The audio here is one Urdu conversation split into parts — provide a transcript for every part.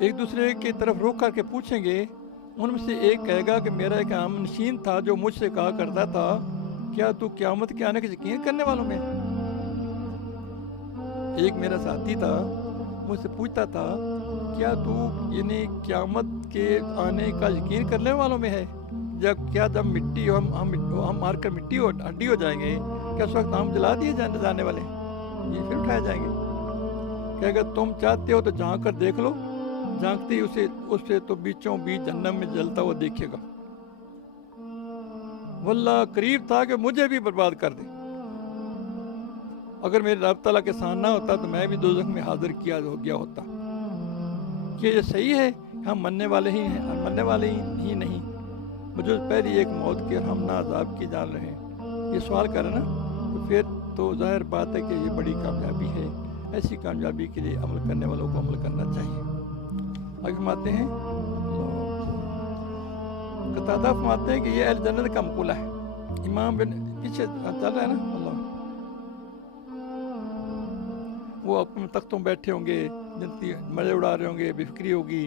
ایک دوسرے کی طرف رخ کر کے پوچھیں گے. ان میں سے ایک کہے گا کہ میرا ایک عام نشین تھا جو مجھ سے کہا کرتا تھا کیا تو قیامت کے آنے کا یقین کرنے والوں میں. ایک میرا ساتھی تھا مجھ سے پوچھتا تھا کیا تو یعنی قیامت کے آنے کا یقین کرنے والوں میں ہے. جب مٹی ہم مار کر مٹی ہڈی ہو جائیں گے کیا اس وقت ہم جلا دیے جانے والے یہ پھر اٹھائے جائیں گے. کہ اگر تم چاہتے ہو تو جھانک کر دیکھ لو. جھانکتے ہی اس سے تو بیچوں بیچ جہنم میں جلتا ہوا دیکھے گا. واللہ قریب تھا کہ مجھے بھی برباد کر دے. اگر میرے رب تعالیٰ کے ساتھ نہ ہوتا تو میں بھی دوزخ میں حاضر کیا ہو گیا ہوتا. کیا یہ صحیح ہے ہم مرنے والے ہی ہیں ہم مرنے والے ہی نہیں. مجھے پہلی ایک موت کے ہم نہ عذاب کی جان رہے ہیں. یہ سوال کریں نا تو پھر تو ظاہر بات ہے کہ یہ بڑی کامیابی ہے. ایسی کامیابی کے لیے عمل کرنے والوں کو عمل کرنا چاہیے. آگے فرماتے ہیں قتادہ فرماتے ہیں کہ یہ اہل جنت کا مقولہ ہے. امام بن پیچھے چل رہا ہے نا اللہ وہ اپنے تختوں بیٹھے ہوں گے جنتی مزے اڑا رہے ہوں گے بے فکری ہوگی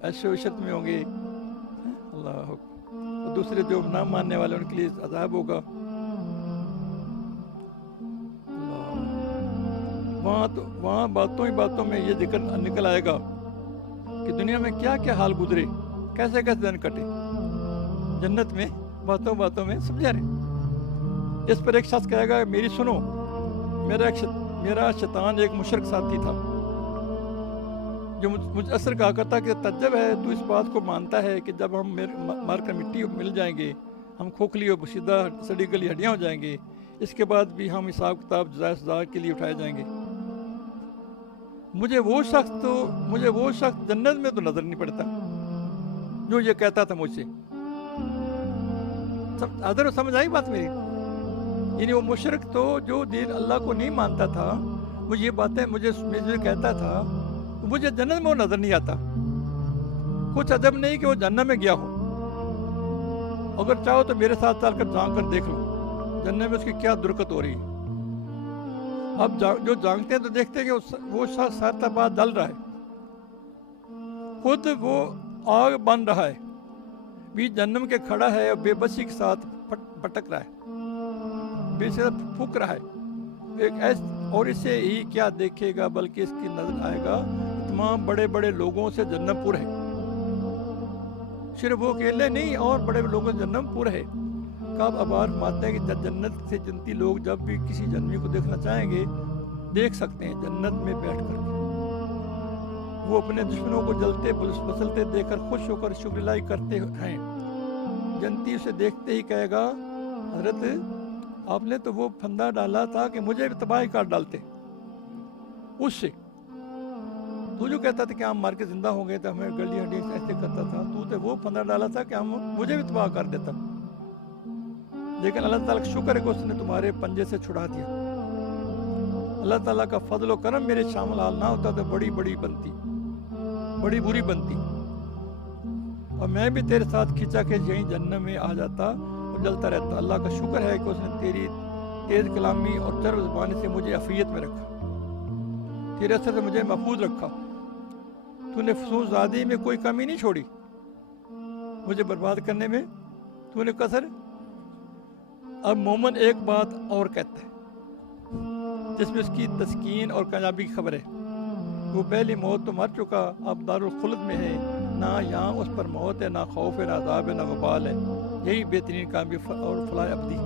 ایسے عشرت میں ہوں گے اللہ. اور دوسرے جو نہ ماننے والے ان کے لیے عذاب ہوگا. وہاں باتوں میں یہ ذکر نکل آئے گا کہ دنیا میں کیا کیا حال گزرے کیسے کیسے دن کٹے. جنت میں باتوں میں سمجھا رہے. اس پر ایک شخص کہے گا میری سنو میرا شیطان ایک مشرک ساتھی تھا جو مجھ اثر کہا کرتا کہ تعجب ہے تو اس بات کو مانتا ہے کہ جب ہم مار کر مٹی مل جائیں گے ہم کھوکھلی اور بشیدہ سڑی گلی ہڈیاں ہو جائیں گے اس کے بعد بھی ہم حساب کتاب جزائے سزا کے لیے اٹھائے جائیں گے. مجھے وہ شخص جنت میں تو نظر نہیں پڑتا جو یہ کہتا تھا مجھ سے. ادھر سمجھ آئی بات میری. یعنی وہ مشرک تو جو دین اللہ کو نہیں مانتا تھا وہ یہ باتیں مجھے کہتا تھا مجھے جنت میں وہ نظر نہیں آتا. کچھ عجب نہیں کہ وہ جنت میں گیا ہو. اگر چاہو تو میرے ساتھ چل کر جھانک کر دیکھ لو جنت میں اس کی کیا درکت ہو رہی ہے. اب جو جانگتے ہیں تو دیکھتے ہیں کہ وہ شخص ساتھ بعد ڈل رہا ہے خود وہ آگ بن رہا ہے بیچ جہنم کے کھڑا ہے اور بے بسی کے ساتھ پٹک رہا ہے بے صرف پھک رہا ہے اور اسے ہی کیا دیکھے گا بلکہ اس کی نظر آئے گا تمام بڑے بڑے لوگوں سے جہنم پر ہے. صرف وہ اکیلے نہیں اور بڑے لوگوں سے جہنم پر ہے. کعب ابار فرماتے ہیں کہ جنت سے جنتی لوگ جب بھی کسی جنمی کو دیکھنا چاہیں گے دیکھ سکتے ہیں جنت میں بیٹھ کر کے. وہ اپنے دشمنوں کو جلتے بسلتے دیکھ کر خوش ہو کر شکر لائی کرتے ہیں. جنتی اسے دیکھتے ہی کہے گا حضرت آپ نے تو وہ پھندا ڈالا تھا کہ مجھے بھی تباہی کر ڈالتے. اس سے تو جو کہتا تھا کہ ہم مار کے زندہ ہو گئے تھے ہمیں گلی ہڈی ایسے کرتا تھا تو وہ پھندا ڈالا تھا کہ مجھے بھی تباہ کر دیتا. لیکن اللہ تعالیٰ کا شکر ہے کہ اس نے تمہارے پنجے سے چھڑا دیا. اللہ تعالیٰ کا فضل و کرم میرے شامل حال نہ ہوتا تو بڑی بری بنتی اور میں بھی تیرے ساتھ کھینچا کے یہیں جہنم میں آ جاتا اور جلتا رہتا. اللہ کا شکر ہے کہ اس نے تیری تیز کلامی اور چرب زبانی سے مجھے عافیت میں رکھا تیرے اثر سے مجھے محفوظ رکھا. تو نے فسوس زادی میں کوئی کمی نہیں چھوڑی مجھے برباد کرنے میں تو نے کسر. اب مومن ایک بات اور کہتا ہے جس میں اس کی تسکین اور کامیابی کی خبر ہے. وہ پہلی موت تو مر چکا اب دارالخلد میں ہے نہ یہاں اس پر موت ہے نہ خوف ہے نہ عذاب ہے نہ وبال ہے. یہی بہترین کامیابی اور فلاح ابدی.